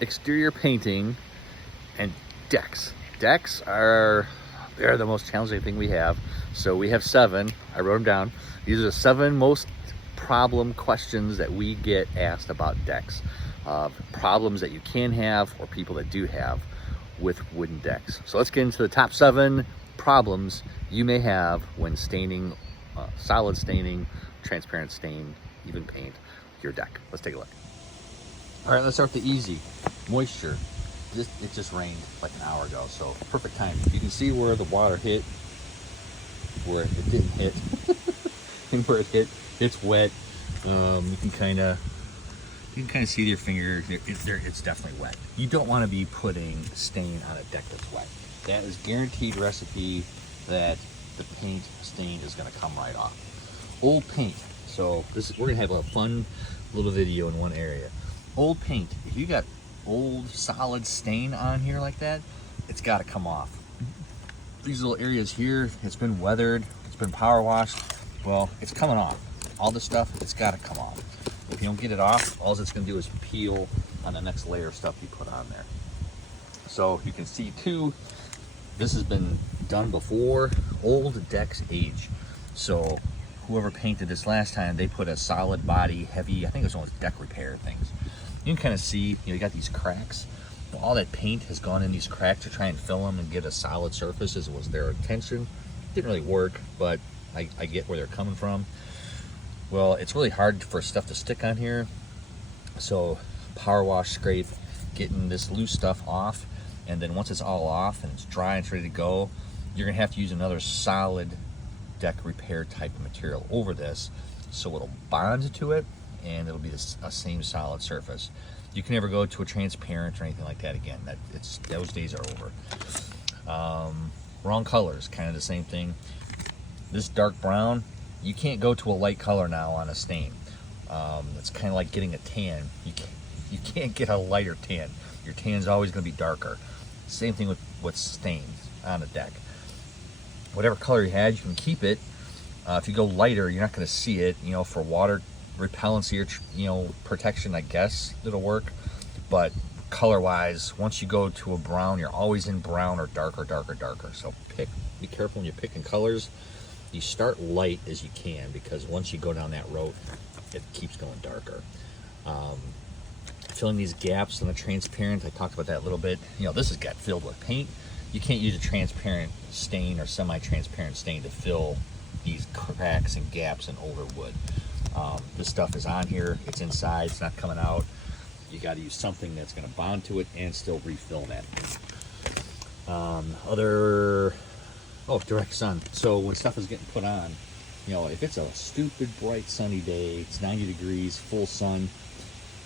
exterior painting and decks. Decks they're the most challenging thing we have. So we have 7. I wrote them down. These are the 7 most problem questions that we get asked about decks. Problems that you can have or people that do have with wooden decks. So let's get into the top 7 problems you may have when staining, solid staining, transparent stain, even paint your deck. Let's take a look. All right, let's start with the easy. Moisture. It just rained like an hour ago, so perfect timing. You can see where the water hit, where it didn't hit, and where it hit. It's wet. You can kind of see with your finger. It's definitely wet. You don't want to be putting stain on a deck that's wet. That is guaranteed recipe that the paint stain is going to come right off. Old paint. So we're gonna have a fun little video in one area. Old paint. If you got old solid stain on here like that, it's got to come off. These little areas here, it's been weathered, it's been power washed. Well, it's coming off. All this stuff, it's got to come off. If you don't get it off, all it's going to do is peel on the next layer of stuff you put on there. So you can see too, this has been done before. Old decks age. So whoever painted this last time, they put a solid body, heavy, I think it was one of those deck repair things. You can kind of see, you got these cracks. Well, all that paint has gone in these cracks to try and fill them and get a solid surface, as was their intention. Didn't really work, but I get where they're coming from. Well, it's really hard for stuff to stick on here. So power wash, scrape, getting this loose stuff off. And then once it's all off and it's dry and it's ready to go, you're gonna have to use another solid deck repair type of material over this, so it'll bond to it and it'll be a same solid surface. You can never go to a transparent or anything like that again. Those days are over. Wrong colors, kind of the same thing. This dark brown, you can't go to a light color now on a stain. It's kind of like getting a tan. You can't get a lighter tan. Your tan's always going to be darker. Same thing with stains on a deck. Whatever color you had, you can keep it. If you go lighter, you're not going to see it. For water repellency or protection, I guess it'll work. But color-wise, once you go to a brown, you're always in brown or darker. So be careful when you're picking colors. You start light as you can, because once you go down that road, it keeps going darker. Filling these gaps on the transparent, I talked about that a little bit. This has got filled with paint. You can't use a transparent stain or semi-transparent stain to fill these cracks and gaps in older wood. This stuff is on here, it's inside, it's not coming out. You got to use something that's going to bond to it and still refill that thing. Direct sun. So when stuff is getting put on, if it's a stupid bright sunny day, it's 90 degrees, full sun,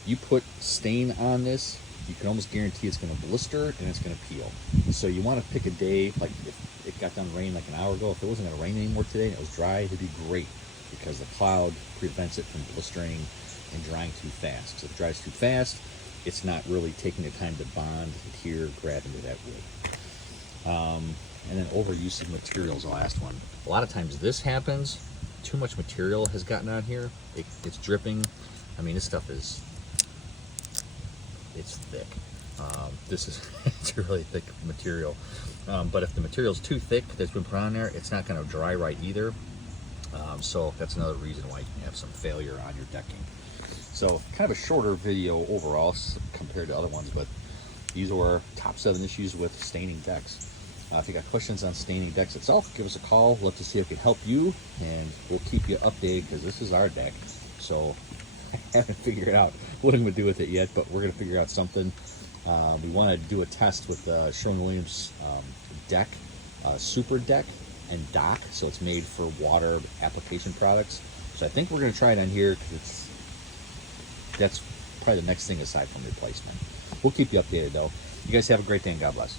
you put stain on this, you can almost guarantee it's going to blister and it's going to peel. So you want to pick a day, like if it got done raining like an hour ago, if it wasn't going to rain anymore today and it was dry, it'd be great, because the cloud prevents it from blistering and drying too fast. So if it dries too fast, it's not really taking the time to bond, adhere, grab into that wood. And then overuse of materials, the last one. A lot of times this happens, too much material has gotten on here, it's dripping. I mean, this stuff it's thick. It's a really thick material. But if the material's too thick that's been put on there, it's not going to dry right either. So that's another reason why you can have some failure on your decking. So kind of a shorter video overall compared to other ones, but these are our top 7 issues with staining decks. If you got questions on staining decks itself, give us a call. Love to see if we can help you, and we'll keep you updated, because this is our deck. So I haven't figured out what I'm going to do with it yet, but we're going to figure out something. We want to do a test with Sherwin-Williams deck, super deck and dock. So it's made for water application products. So I think we're going to try it on here, because that's probably the next thing aside from replacement. We'll keep you updated though. You guys have a great day and God bless.